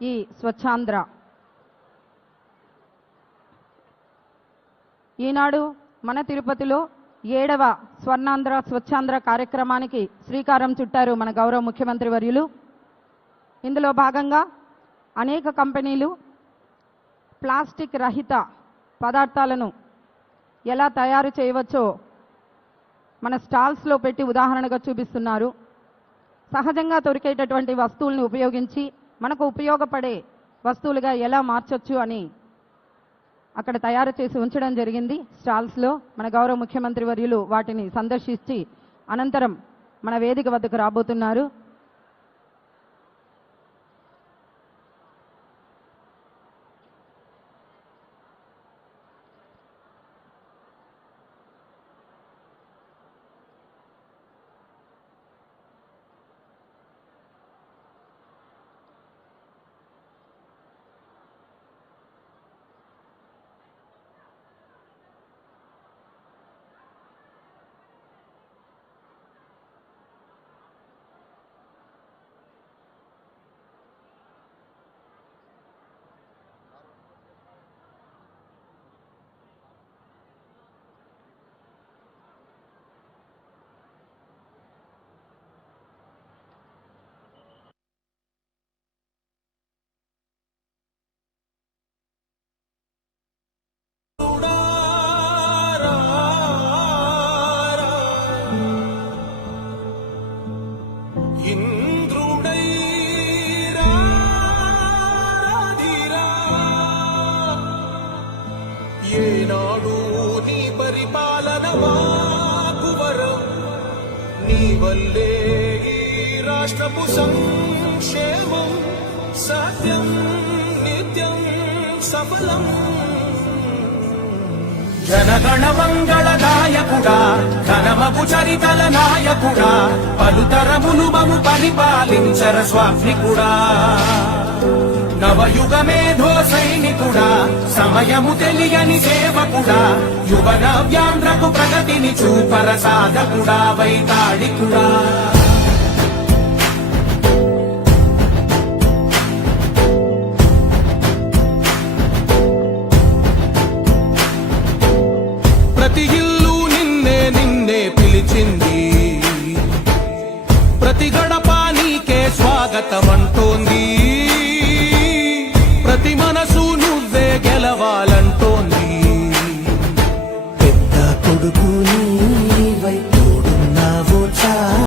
ఈ స్వచ్ఛాంధ్ర ఈనాడు మన తిరుపతిలో 7వ స్వర్ణాంధ్ర స్వచ్ఛాంధ్ర కార్యక్రమానికి శ్రీకారం చుట్టారు మన గౌరవ ముఖ్యమంత్రి వర్యులు. ఇందులో భాగంగా అనేక కంపెనీలు ప్లాస్టిక్ రహిత పదార్థాలను ఎలా తయారు చేయవచ్చో మన స్టాల్స్లో పెట్టి ఉదాహరణగా చూపిస్తున్నారు. సహజంగా దొరికేటటువంటి వస్తువులను ఉపయోగించి మనకు ఉపయోగపడే వస్తువులుగా ఎలా మార్చొచ్చు అని అక్కడ తయారు చేసి ఉంచడం జరిగింది స్టాల్స్లో. మన గౌరవ ముఖ్యమంత్రి వర్యులు వాటిని సందర్శించి అనంతరం మన వేదిక వద్దకు రాబోతున్నారు. ఏనాడు నీ పరిపాలన మాకు వరం, నీ వల్లే ఈ రాష్ట్రపు సంక్షేమం సత్యం నిత్యం సఫలం. జనగణ మంగళ నాయకుడా, ఘనమపు చరితల నాయకుడా, పలుతరములు మము పరిపాలించర స్వామికుడా. నవయుగ మేధో సైనికుడా, సమయము తెలియని సేవకుడా, యువన వ్యాంధ్రకు ప్రగతిని చూపర సాధకుడా, వైతాళికుడా. ప్రతి ఇల్లు నిన్నే నిన్నే పిలిచింది, ప్రతి గడప నీకే స్వాగతమంటోంది.